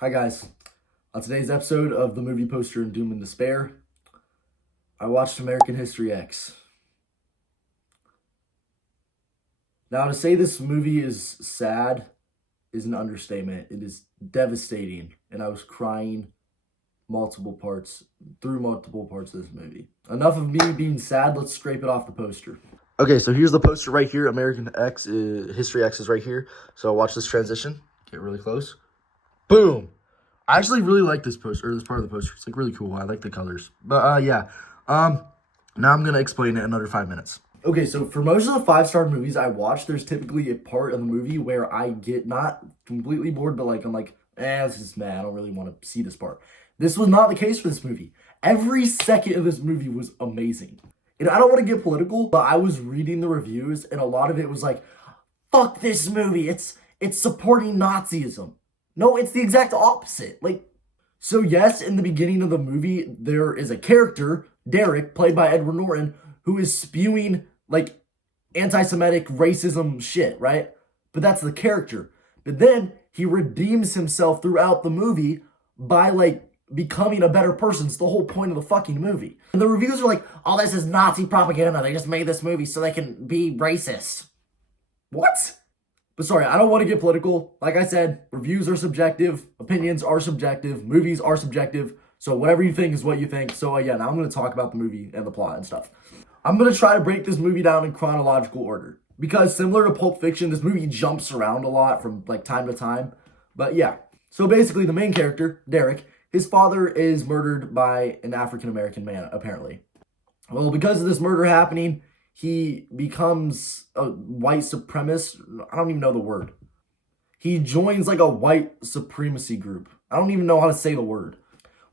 Hi guys. On today's episode of the movie poster in Doom and Despair, I watched American History X. Now, to say this movie is sad is an understatement. It is devastating, and I was crying through multiple parts of this movie. Enough of me being sad, let's scrape it off the poster. Okay, so here's the poster right here. History X is right here. So watch this transition. Get really close. Boom. I actually really like this poster, or this part of the poster. It's like really cool. I like the colors. But yeah. Now I'm gonna explain it in another 5 minutes. Okay, so for most of the 5-star movies I watch, there's typically a part of the movie where I get not completely bored, but I'm like, this is mad. I don't really want to see this part. This was not the case for this movie. Every second of this movie was amazing. And I don't want to get political, but I was reading the reviews, and a lot of it was like, fuck this movie. It's supporting Nazism. No, it's the exact opposite. So yes, in the beginning of the movie, there is a character, Derek, played by Edward Norton, who is spewing, anti-Semitic racism shit, right? But that's the character. But then he redeems himself throughout the movie by, becoming a better person. It's the whole point of the fucking movie. And the reviews are like, oh, this is Nazi propaganda. They just made this movie so they can be racist. What? But sorry, I don't want to get political. Like I said, reviews are subjective, opinions are subjective, movies are subjective. So whatever you think is what you think. So yeah, now I'm going to talk about the movie and the plot and stuff. I'm going to try to break this movie down in chronological order. Because similar to Pulp Fiction, this movie jumps around a lot from time to time. But yeah, so basically the main character, Derek, his father is murdered by an African-American man, apparently. Well, because of this murder happening, he becomes a white supremacist. I don't even know the word. He joins a white supremacy group. I don't even know how to say the word.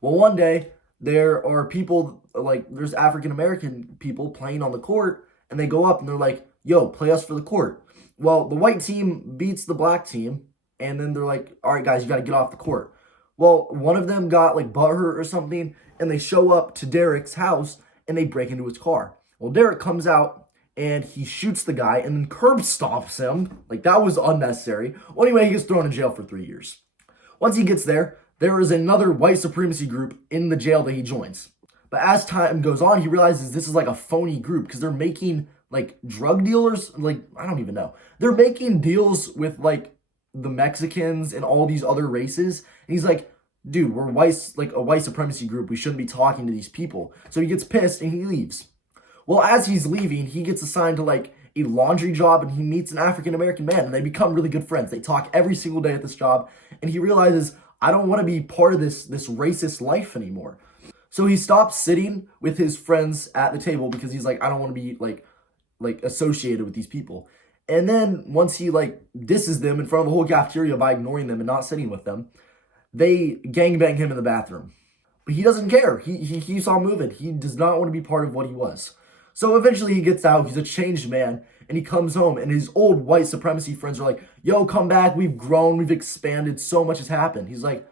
Well, one day there are people there's African American people playing on the court, and they go up and they're like, "Yo, play us for the court." Well, the white team beats the black team, and then they're like, "All right, guys, you got to get off the court." Well, one of them got butthurt or something, and they show up to Derek's house and they break into his car. Well, Derek comes out and he shoots the guy and then curb stomps him. That was unnecessary. Well, anyway, he gets thrown in jail for 3 years. Once he gets there, there is another white supremacy group in the jail that he joins. But as time goes on, he realizes this is a phony group because they're making drug dealers. I don't even know. They're making deals with the Mexicans and all these other races. And he's like, dude, we're a white supremacy group. We shouldn't be talking to these people. So he gets pissed and he leaves. Well, as he's leaving, he gets assigned to a laundry job, and he meets an African-American man, and they become really good friends. They talk every single day at this job, and he realizes, I don't want to be part of this racist life anymore. So he stops sitting with his friends at the table because he's like, I don't want to be associated with these people. And then once he disses them in front of the whole cafeteria by ignoring them and not sitting with them, they gangbang him in the bathroom. But he doesn't care. He keeps on moving. He does not want to be part of what he was. So eventually he gets out. He's a changed man. And he comes home. And his old white supremacy friends are like, yo, come back. We've grown. We've expanded. So much has happened. He's like,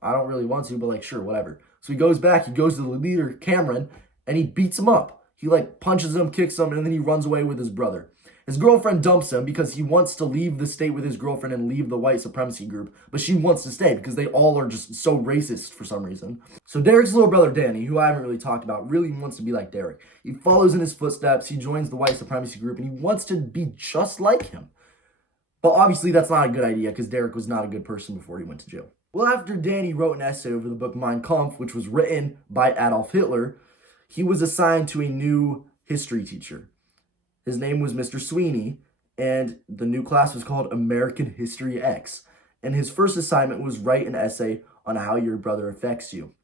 I don't really want to, but sure, whatever. So he goes back. He goes to the leader, Cameron, and he beats him up. He punches him, kicks him, and then he runs away with his brother. His girlfriend dumps him because he wants to leave the state with his girlfriend and leave the white supremacy group, but she wants to stay because they all are just so racist for some reason. So Derek's little brother, Danny, who I haven't really talked about, really wants to be like Derek. He follows in his footsteps, he joins the white supremacy group, and he wants to be just like him. But obviously that's not a good idea because Derek was not a good person before he went to jail. Well, after Danny wrote an essay over the book Mein Kampf, which was written by Adolf Hitler, he was assigned to a new history teacher. His name was Mr. Sweeney, and the new class was called American History X. And his first assignment was write an essay on how your brother affects you.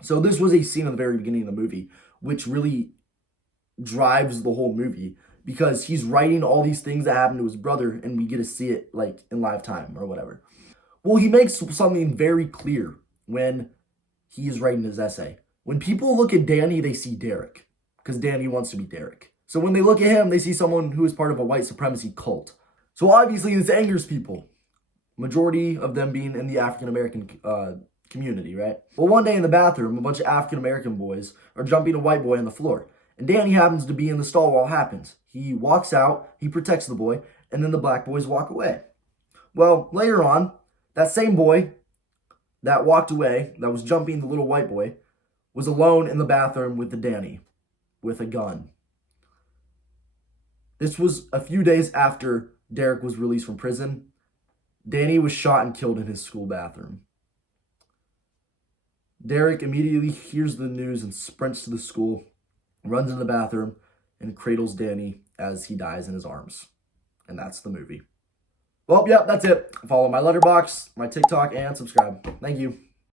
So this was a scene at the very beginning of the movie, which really drives the whole movie, because he's writing all these things that happened to his brother, and we get to see it in live time or whatever. Well, he makes something very clear when he is writing his essay. When people look at Danny, they see Derek, because Danny wants to be Derek. So when they look at him, they see someone who is part of a white supremacy cult. So obviously this angers people. Majority of them being in the African-American community, right? Well, one day in the bathroom, a bunch of African-American boys are jumping a white boy on the floor. And Danny happens to be in the stall while it happens. He walks out, he protects the boy, and then the black boys walk away. Well, later on, that same boy that walked away, that was jumping the little white boy, was alone in the bathroom with the Danny, with a gun. This was a few days after Derek was released from prison. Danny was shot and killed in his school bathroom. Derek immediately hears the news and sprints to the school, runs in the bathroom, and cradles Danny as he dies in his arms. And that's the movie. Well, yep, that's it. Follow my Letterboxd, my TikTok, and subscribe. Thank you.